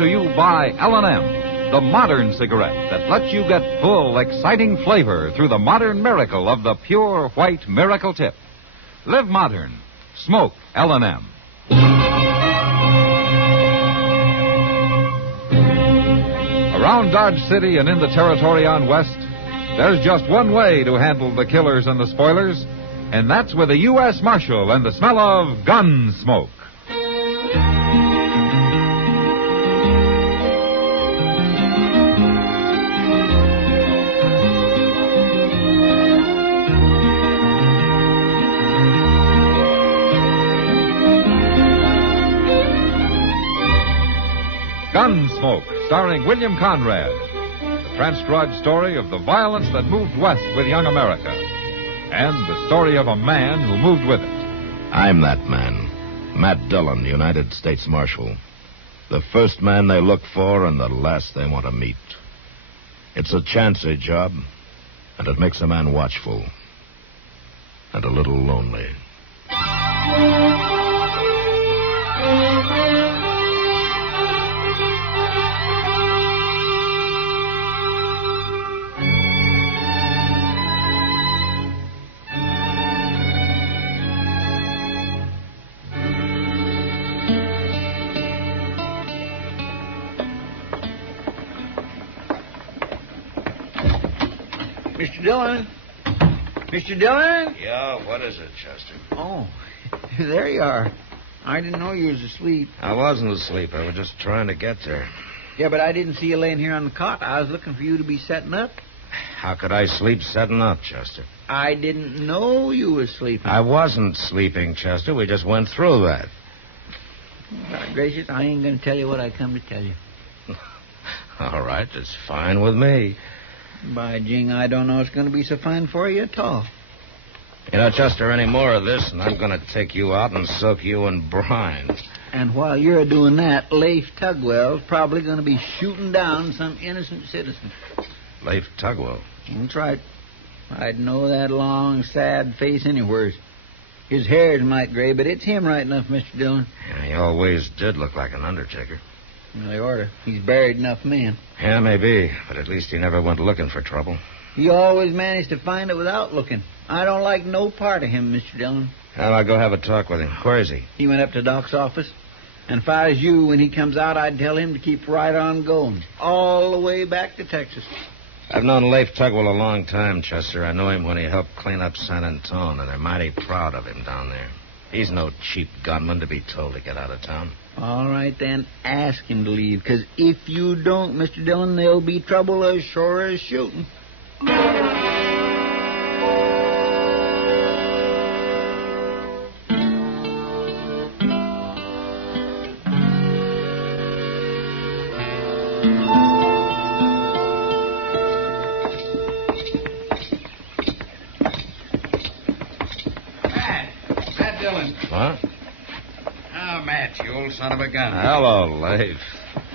to you by L&M, the modern cigarette that lets you get full, exciting flavor through the modern miracle of the pure white Miracle Tip. Live modern. Smoke L&M. Around Dodge City and in the territory on West, there's just one way to handle the killers and the spoilers, and that's with a U.S. Marshal and the smell of Gunsmoke. Gunsmoke, starring William Conrad. The transcribed story of the violence that moved west with young America. And the story of a man who moved with it. I'm that man. Matt Dillon, United States Marshal. The first man they look for and the last they want to meet. It's a chancy job, and it makes a man watchful. And a little lonely. Mr. Dillon? Mr. Dillon? Yeah, what is it, Chester? Oh, there you are. I didn't know you was asleep. I wasn't asleep. I was just trying to get there. Yeah, but I didn't see you laying here on the cot. I was looking for you to be setting up. How could I sleep setting up, Chester? I didn't know you was sleeping. I wasn't sleeping, Chester. We just went through that. God gracious, I ain't going to tell you what I come to tell you. All right, it's fine with me. By jing, I don't know it's going to be so fine for you at all. You know, Chester, any more of this, and I'm going to take you out and soak you in brine. And while you're doing that, Leif Tugwell's probably going to be shooting down some innocent citizen. Leif Tugwell? That's right. I'd know that long, sad face anywheres. His hair's might gray, but it's him right enough, Mr. Dillon. Yeah, he always did look like an undertaker. Well, they orter. He's buried enough men. Yeah, maybe, but at least he never went looking for trouble. He always managed to find it without looking. I don't like no part of him, Mr. Dillon. Well, I'll go have a talk with him. Where is he? He went up to Doc's office. And if I was you, when he comes out, I'd tell him to keep right on going. All the way back to Texas. I've known Leif Tugwell a long time, Chester. I know him when he helped clean up San Antone, and they're mighty proud of him down there. He's no cheap gunman to be told to get out of town. All right, then, ask him to leave, because if you don't, Mr. Dillon, there'll be trouble as sure as shooting. Matt Dillon. What? Oh, Matt, you old son of a gun. Hello, Leif.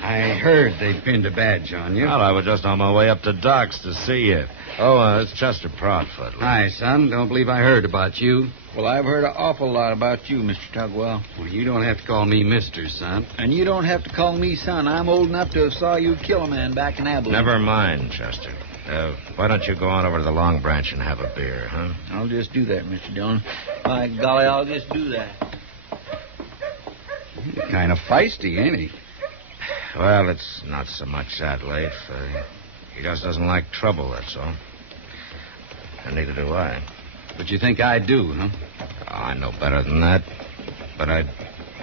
I heard they pinned a badge on you. Well, I was just on my way up to Doc's to see you. Oh, it's Chester Proudfoot. Hi, son. Don't believe I heard about you. Well, I've heard an awful lot about you, Mr. Tugwell. Well, you don't have to call me Mr., son. And you don't have to call me son. I'm old enough to have saw you kill a man back in Abilene. Never mind, Chester. Why don't you go on over to the Long Branch and have a beer, huh? I'll just do that, Mr. Dillon. By golly, I'll just do that. He's kind of feisty, ain't he? Well, it's not so much that, Leif. He just doesn't like trouble, that's all. And neither do I. But you think I do, huh? Oh, I know better than that. But I'd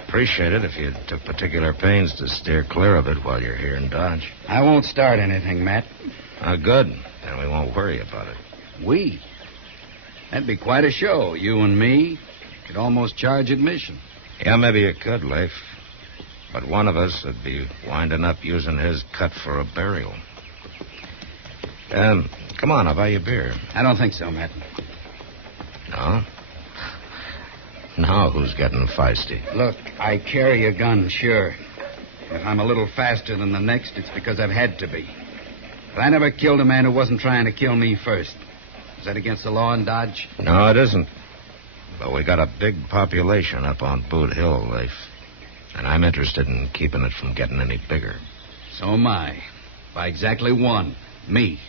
appreciate it if you took particular pains to steer clear of it while you're here in Dodge. I won't start anything, Matt. Oh, good. Then we won't worry about it. We? That'd be quite a show. You and me could almost charge admission. Yeah, maybe you could, Leif. But one of us would be winding up using his cut for a burial. Come on, I'll buy you a beer. I don't think so, Matt. No? Now who's getting feisty? Look, I carry a gun, sure. If I'm a little faster than the next, it's because I've had to be. But I never killed a man who wasn't trying to kill me first. Is that against the law in Dodge? No, it isn't. But we got a big population up on Boot Hill, Leif. And I'm interested in keeping it from getting any bigger. So am I. By exactly one. Me.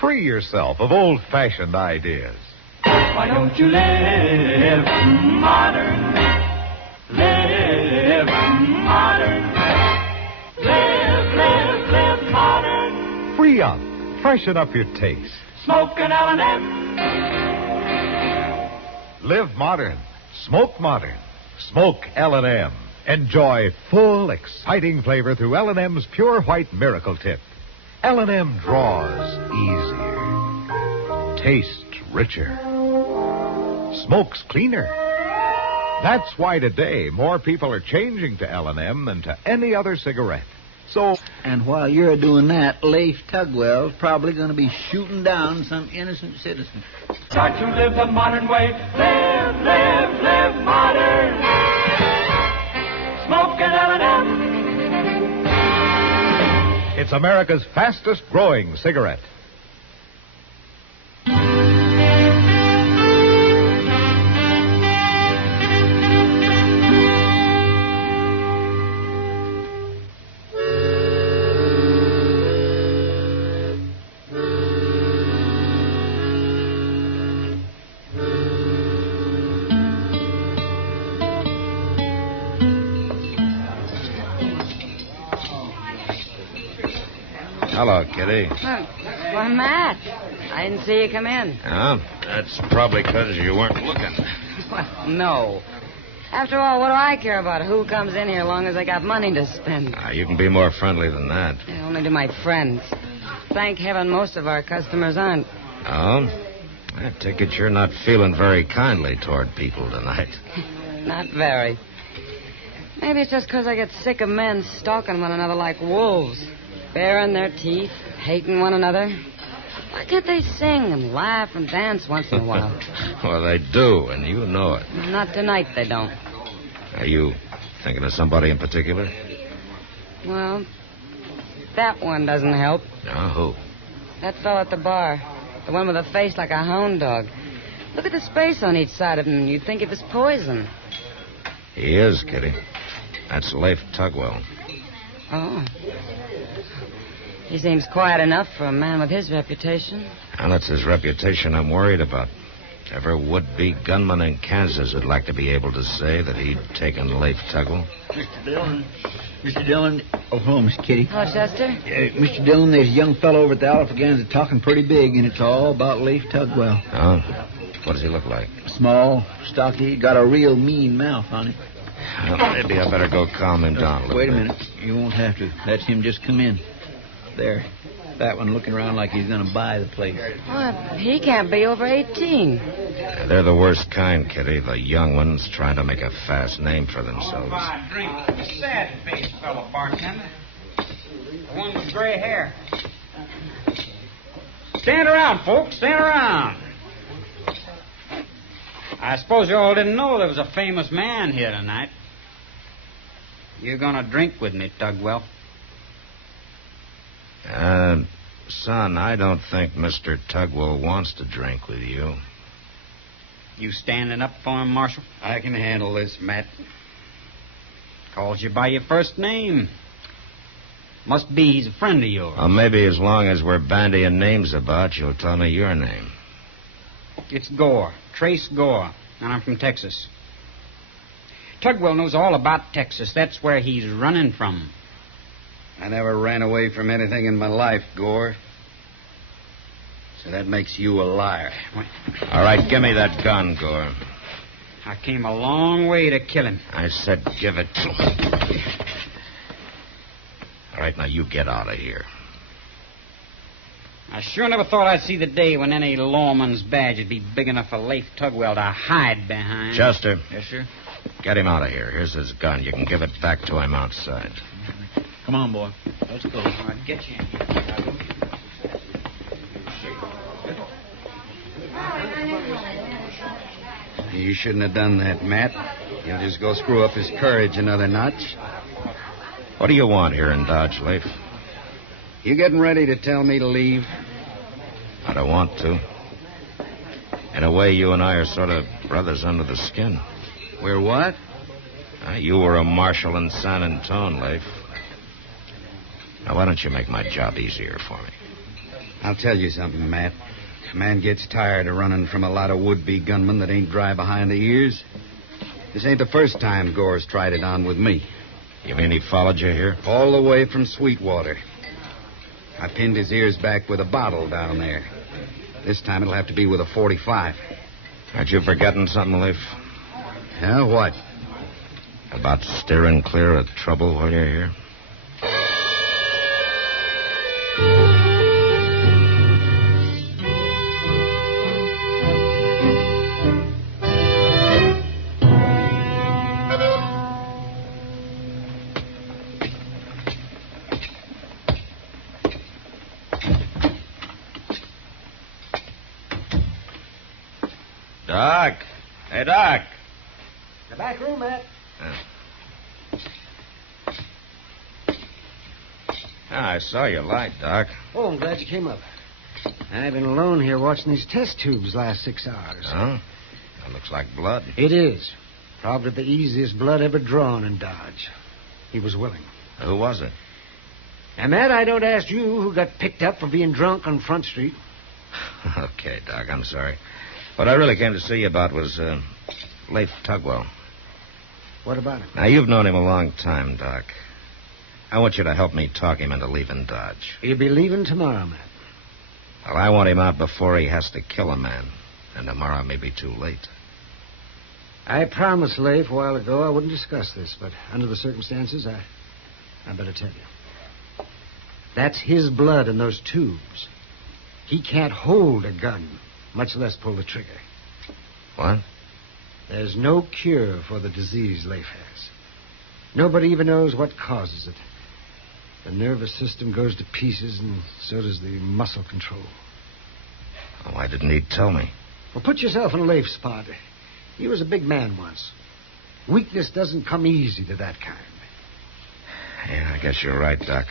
Free yourself of old-fashioned ideas. Why don't you live modern? Live modern. Live modern. Free up. Freshen up your taste. Smoke an L&M. Live modern. Smoke modern. Smoke L&M. Enjoy full, exciting flavor through L&M's Pure White Miracle Tip. L&M draws easier. Tastes richer. Smokes cleaner. That's why today more people are changing to L&M than to any other cigarette. So... And while you're doing that, Leif Tugwell's probably going to be shooting down some innocent citizen. Start to live the modern way. Live modern. Smoke an L&M. it's America's fastest growing cigarette. Hello, Kitty. Why, Matt, I didn't see you come in. Yeah, that's probably because you weren't looking. Well, no. After all, what do I care about who comes in here as long as I got money to spend? You can be more friendly than that. Only to my friends. Thank heaven most of our customers aren't. Oh? I take it you're not feeling very kindly toward people tonight. Not very. Maybe it's just because I get sick of men stalking one another like wolves. Baring their teeth, hating one another. Why can't they sing and laugh and dance once in a while? Well, they do, and you know it. Not tonight, they don't. Are you thinking of somebody in particular? Well, that one doesn't help. Who? That fellow at the bar. The one with a face like a hound dog. Look at the space on each side of him. You'd think it was poison. He is, Kitty. That's Leif Tugwell. Oh. He seems quiet enough for a man with his reputation. And it's his reputation I'm worried about. Every would-be gunman in Kansas would like to be able to say that he'd taken Leif Tugwell. Mr. Dillon. Mr. Dillon. Oh, hello, Miss Kitty. Hello, Chester. Mr. Dillon, there's a young fellow over at the Alphaganza talking pretty big, and it's all about Leif Tugwell. Oh? What does he look like? Small, stocky, got a real mean mouth on him. Well, maybe I better go calm him down a little Wait a bit. minute. You won't have to. That's him just come in. There. That one looking around like he's going to buy the place. Well, he can't be over 18. Yeah, they're the worst kind, Kitty. The young ones trying to make a fast name for themselves. My drink. A sad-faced fellow, bartender. The one with gray hair. Stand around, folks. Stand around. I suppose you all didn't know there was a famous man here tonight. You're going to drink with me, Tugwell. Son, I don't think Mr. Tugwell wants to drink with you. You standing up for him, Marshal? I can handle this, Matt. Calls you by your first name. Must be he's a friend of yours. Well, maybe as long as we're bandying names about, you'll tell me your name. It's Gore. Trace Gore. And I'm from Texas. Tugwell knows all about Texas. That's where he's running from. I never ran away from anything in my life, Gore. So that makes you a liar. All right, give me that gun, Gore. I came a long way to kill him. I said give it to me. All right, now you get out of here. I sure never thought I'd see the day when any lawman's badge would be big enough for Leif Tugwell to hide behind. Chester. Yes, sir? Get him out of here. Here's his gun. You can give it back to him outside. Come on, boy. Let's go. All right, get you in here. You shouldn't have done that, Matt. You'll just go screw up his courage another notch. What do you want here in Dodge, Leif? You getting ready to tell me to leave? I don't want to. In a way, you and I are sort of brothers under the skin. We're what? You were a marshal in San Antone, Leif. Now, why don't you make my job easier for me? I'll tell you something, Matt. A man gets tired of running from a lot of would-be gunmen that ain't dry behind the ears. This ain't the first time Gore's tried it on with me. You mean he followed you here? All the way from Sweetwater. I pinned his ears back with a bottle down there. This time it'll have to be with a .45. Aren't you forgetting something, Leif? Yeah, what? About steering clear of trouble while you're here? Doc. Hey, Doc. The back room, Matt. I saw your light, Doc. Oh, I'm glad you came up. I've been alone here watching these test tubes last 6 hours. Huh? That looks like blood. It is. Probably the easiest blood ever drawn in Dodge. He was willing. Who was it? And Matt, I don't ask you who got picked up for being drunk on Front Street. Okay, Doc, I'm sorry. What I really came to see you about was Leif Tugwell. What about him? Now, you've known him a long time, Doc. I want you to help me talk him into leaving Dodge. He'll be leaving tomorrow, Matt. Well, I want him out before he has to kill a man. And tomorrow may be too late. I promised Leif a while ago I wouldn't discuss this, but under the circumstances, I better tell you. That's his blood in those tubes. He can't hold a gun, much less pull the trigger. What? There's no cure for the disease Leif has. Nobody even knows what causes it. The nervous system goes to pieces, and so does the muscle control. Oh, why didn't he tell me? Well, put yourself in Leif's spot. He was a big man once. Weakness doesn't come easy to that kind. Yeah, I guess you're right, Doc.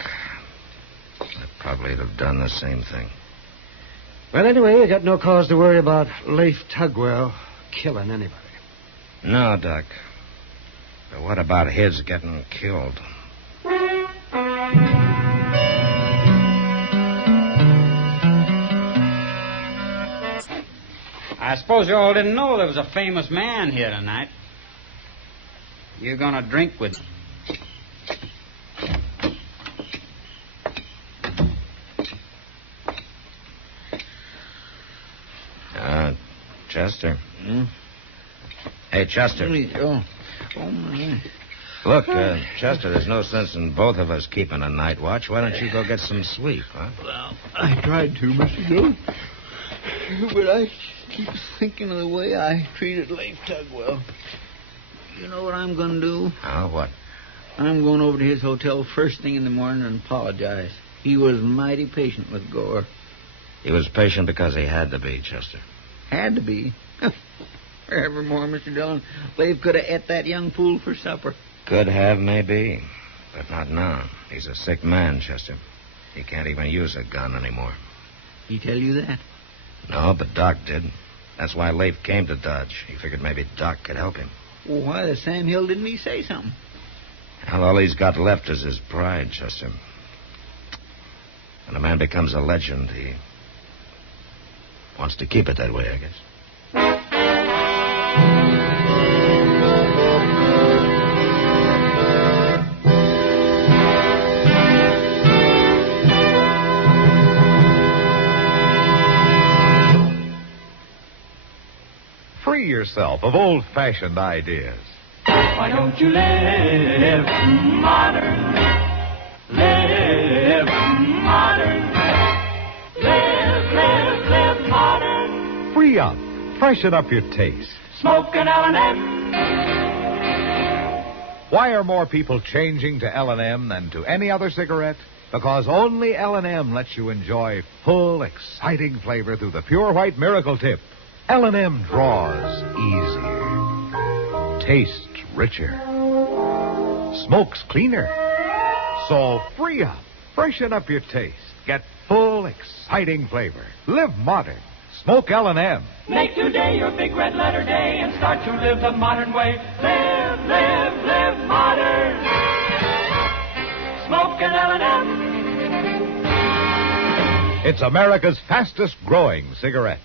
I'd probably have done the same thing. Well, anyway, you got no cause to worry about Leif Tugwell killing anybody. No, Doc. But what about his getting killed? I suppose you all didn't know there was a famous man here tonight. You're gonna drink with him. Chester. Hey, Chester. Oh, my. Look, Chester, there's no sense in both of us keeping a night watch. Why don't you go get some sleep, huh? Well, I tried to, Mr. Dillon. But I keep thinking of the way I treated Leif Tugwell. You know what I'm going to do? Oh, what? I'm going over to his hotel first thing in the morning and apologize. He was mighty patient with Gore. He was patient because he had to be, Chester. Had to be. Forevermore, Mr. Dillon. Leif could have ate that young fool for supper. Could have, maybe. But not now. He's a sick man, Chester. He can't even use a gun anymore. He tell you that? No, but Doc did. That's why Leif came to Dodge. He figured maybe Doc could help him. Well, why the Sam Hill didn't he say something? Well, all he's got left is his pride, Chester. When a man becomes a legend, he wants to keep it that way, I guess. Free yourself of old-fashioned ideas. Why don't you live modern? Live modern. Live modern. Free up. Freshen up your taste. Smoke an L&M. Why are more people changing to L&M than to any other cigarette? Because only L&M lets you enjoy full, exciting flavor through the pure white miracle tip. L&M draws easier. tastes richer. Smoke's cleaner. So free up. Freshen up your taste. Get full, exciting flavor. Live modern. Smoke L&M. Make today your big red letter day and start to live the modern way. Live, live, live modern. Smoke an L&M. It's America's fastest growing cigarette.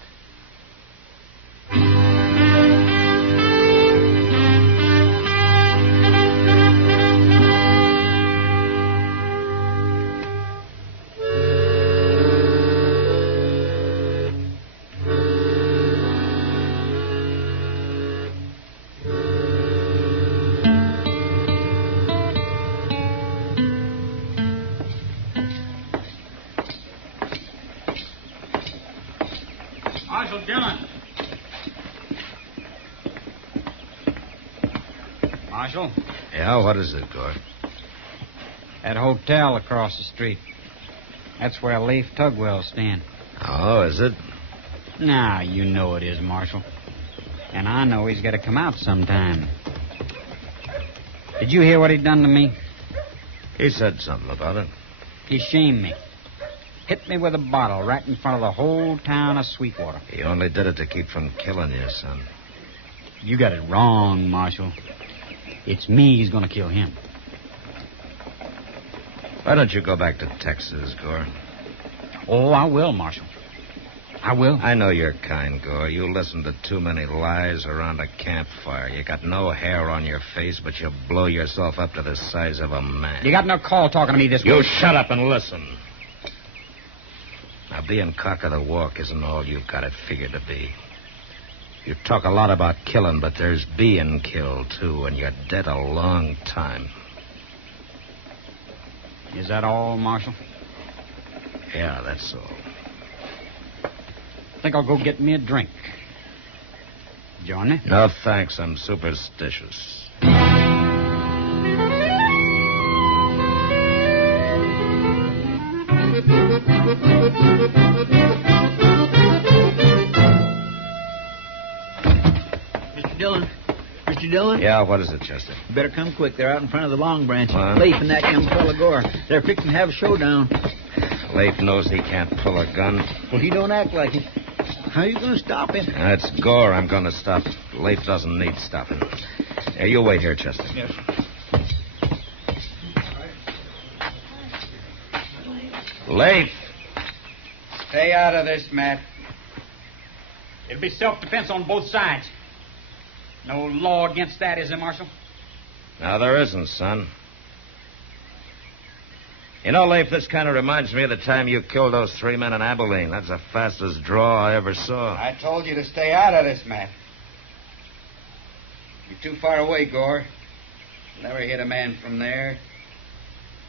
Marshal Dillon. Marshal, Yeah, what is it, Gore? that hotel across the street. That's where Leif Tugwell's staying. Oh, is it? Now, you know it is, Marshal. And I know he's got to come out sometime. Did you hear what he done to me? He said something about it. He shamed me. Hit me with a bottle right in front of the whole town of Sweetwater. He only did it to keep from killing you, son. You got it wrong, Marshal. It's me he's going to kill him. Why don't you go back to Texas, Gore? Oh, I will, Marshal. I will. I know you're kind, Gore. You listen to too many lies around a campfire. You got no hair on your face, but you blow yourself up to the size of a man. You got no call talking to me this way. You shut up and listen. Now, being cock of the walk isn't all you've got it figured to be. You talk a lot about killing, but there's being killed, too, and you're dead a long time. Is that all, Marshal? Yeah, that's all. I think I'll go get me a drink. Join me? No, thanks. I'm superstitious. Mr. Dillon. Mr. Dillon? Yeah, what is it, Chester? You better come quick. They're out in front of the Long Branch. What? Leif and that young fella Gore. They're fixing to have a showdown. Leif knows he can't pull a gun. Well, he don't act like it. How are you going to stop him? That's Gore I'm going to stop. Leif doesn't need stopping. Hey, you wait here, Chester. Yes. Leif! Stay out of this, Matt. It'll be self-defense on both sides. No law against that, is there, Marshal? No, there isn't, son. You know, Leif, this kind of reminds me of the time you killed those 3 men in Abilene. That's the fastest draw I ever saw. I told you to stay out of this, Matt. You're too far away, Gore. Never hit a man from there.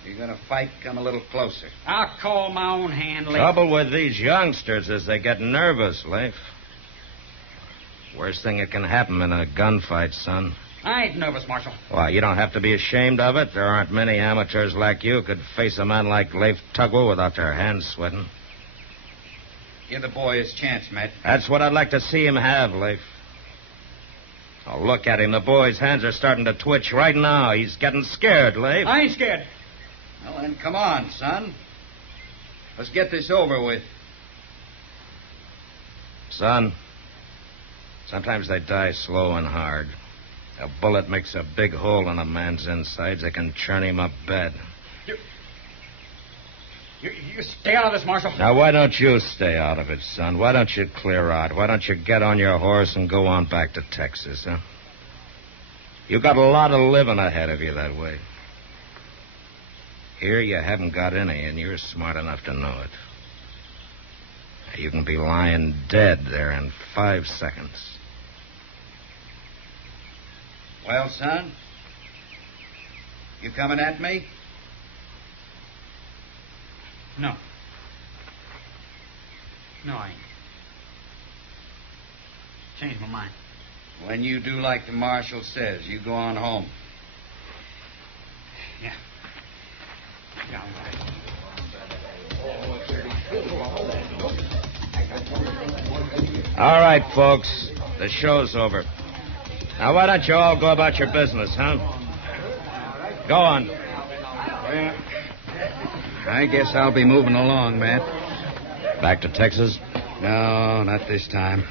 You're going to fight, come a little closer. I'll call my own hand, Leif. Trouble with these youngsters is they get nervous, Leif. Worst thing that can happen in a gunfight, son. I ain't nervous, Marshal. Why, you don't have to be ashamed of it. There aren't many amateurs like you could face a man like Leif Tugwell without their hands sweating. Give the boy his chance, Matt. That's what I'd like to see him have, Leif. Oh, look at him. The boy's hands are starting to twitch right now. He's getting scared, Leif. I ain't scared. Well, then, come on, son. Let's get this over with. Son, sometimes they die slow and hard. A bullet makes a big hole in a man's insides that can churn him up bad. You stay out of this, Marshal. Now, why don't you stay out of it, son? Why don't you clear out? Why don't you get on your horse and go on back to Texas, huh? You got a lot of living ahead of you that way. Here you haven't got any, and you're smart enough to know it. You can be lying dead there in 5 seconds. Well, son? You coming at me? No. No, I ain't. Changed my mind. When you do like the marshal says, you go on home. Yeah. Yeah, all right. All right, folks. The show's over. Now, why don't you all go about your business, huh? Go on. Well, I guess I'll be moving along, Matt. Back to Texas? No, not this time.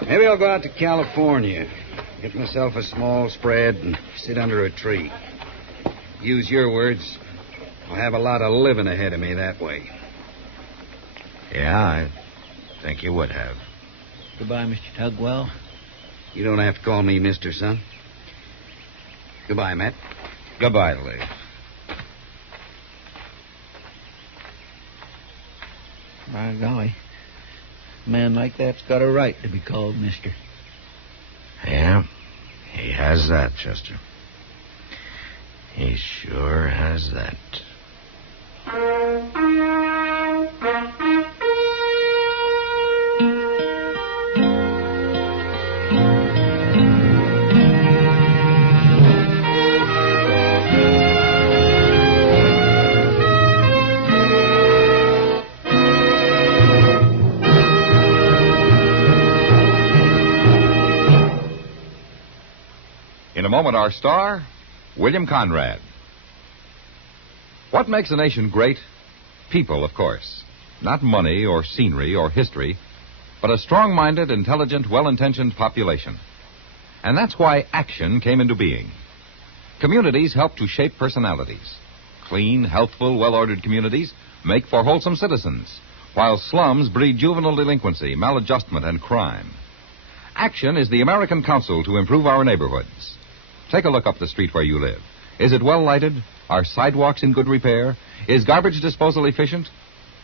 Maybe I'll go out to California, get myself a small spread, and sit under a tree. Use your words, I'll have a lot of living ahead of me that way. Yeah, I think you would have. Goodbye, Mr. Tugwell. You don't have to call me Mr. Son. Goodbye, Matt. Goodbye, Leif. By golly, a man like that's got a right to be called Mister. Yeah, he has that, Chester. He sure has that. In a moment, our star, William Conrad. What makes a nation great? People, of course. Not money or scenery or history, but a strong-minded, intelligent, well-intentioned population. And that's why action came into being. Communities help to shape personalities. Clean, healthful, well-ordered communities make for wholesome citizens, while slums breed juvenile delinquency, maladjustment, and crime. Action is the American Council to improve our neighborhoods. Take a look up the street where you live. Is it well lighted? Are sidewalks in good repair? Is garbage disposal efficient?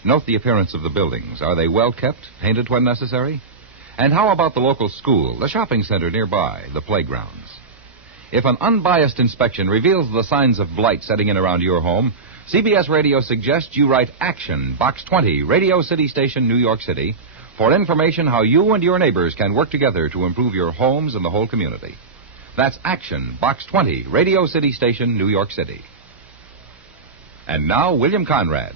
Note the appearance of the buildings. Are they well kept, painted when necessary? And how about the local school, the shopping center nearby, the playgrounds? If an unbiased inspection reveals the signs of blight setting in around your home, CBS Radio suggests you write Action, Box 20, Radio City Station, New York City, for information how you and your neighbors can work together to improve your homes and the whole community. That's Action, Box 20, Radio City Station, New York City. And now, William Conrad.